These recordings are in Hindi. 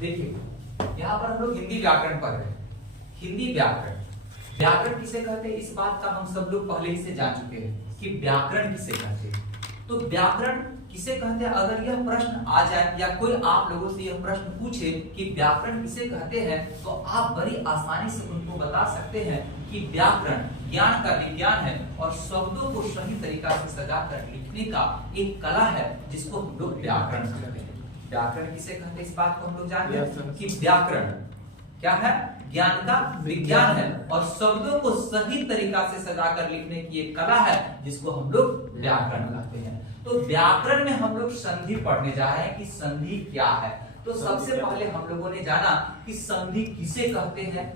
देखिए यहाँ पर हम लोग हिंदी व्याकरण पढ़ रहे हैं। हिंदी व्याकरण, व्याकरण किसे कहते हैं इस बात का हम सब लोग पहले ही से जान चुके हैं कि व्याकरण किसे कहते हैं। तो व्याकरण किसे कहते हैं, अगर यह प्रश्न आ जाए या कोई आप लोगों से यह प्रश्न पूछे कि व्याकरण किसे कहते हैं, तो आप बड़ी आसानी से उनको बता सकते हैं कि व्याकरण ज्ञान का विज्ञान है और शब्दों को सही तरीका से सजाकर लिखने का एक कला है जिसको हम लोग व्याकरण कहते हैं। व्याकरण किसे कहते हैं इस बात को हम लोग जानते हैं कि व्याकरण क्या है, ज्ञान का विज्ञान है और शब्दों को सही तरीका से सजाकर लिखने की एक कला है जिसको हम लोग व्याकरण कहते हैं। तो व्याकरण में हम लोग संधि पढ़ने जा रहे हैं कि संधि क्या है। तो सबसे पहले हम लोगों ने जाना कि संधि किसे कहते हैं,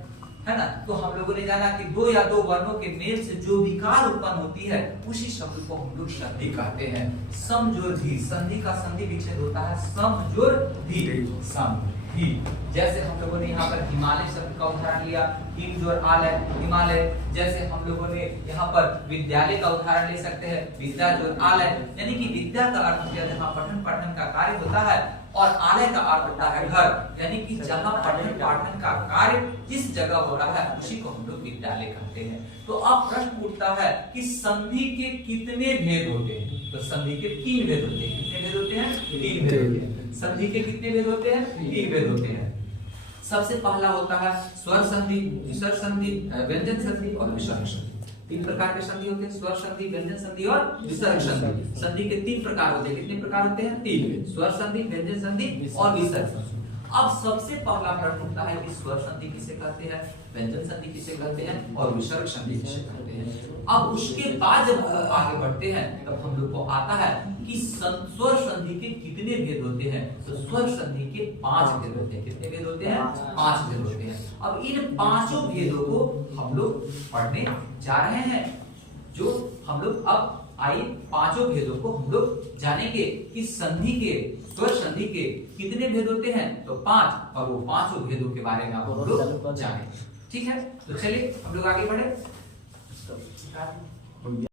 है ना। तो हम लोगों ने जाना कि दो या दो वर्णों के मेल से जो विकार उत्पन्न होती है उसी शब्द को हम लोग संधि कहते हैं। समजोधी, संधि का संधि विच्छेद होता है समजोधी, समधि। जैसे हम लोगों ने यहाँ पर हिमालय शब्द का उदाहरण लिया, हिम जोड़ आलय हिमालय। जैसे हम लोगों ने यहाँ पर विद्यालय का उदाहरण ले सकते हैं, विद्या जोड़ आलय, यानी कि विद्या का अर्थ होता है जहाँ पठन पाठन का कार्य होता है और आलय का अर्थ होता है घर, यानी कि जहाँ पठन पाठन का कार्य जिस जगह होता है उसी को हम लोग विद्यालय कहते हैं। तो अब प्रश्न उठता है कि संधि के कितने भेद होते हैं। तो संधि के 3 भेद होते हैं। कितने भेद होते हैं? 3 भेद होते हैं। संधि के कितने भेद होते हैं? 3 भेद होते हैं। सबसे पहला होता है स्वर संधि, विसर्ग संधि, व्यंजन संधि और विसर्ग संधि। 3 प्रकार के संधि होते हैं, स्वर संधि, व्यंजन संधि और विसर्ग संधि। संधि के 3 प्रकार होते हैं। कितने प्रकार होते हैं? 3। स्वर संधि, व्यंजन संधि और विसर्ग संधि। अब सबसे पहला प्रश्न उठता है कि स्वर संधि किसे कहते हैं, व्यंजन संधि किसे कहते हैं और विसर्ग संधि किसे कहते हैं। अब उसके बाद जब आगे बढ़ते हैं तब हम लोग को आता है कि स्वर संधि के कितने भेद होते हैं। तो स्वर संधि के 5 भेद होते हैं। कितने भेद होते हैं? 5 भेद होते हैं। अब इन 5 भेदों को हम लोग पढ़ने जा रहे हैं, जो हम लोग अब आइए 5 भेदों को हम लोग जानेंगे कि संधि के, स्वर संधि के कितने भेद होते हैं। तो 5, और वो 5 भेदों के बारे में हम लोग जानेंगे। ठीक है, तो चलिए हम लोग आगे बढ़े।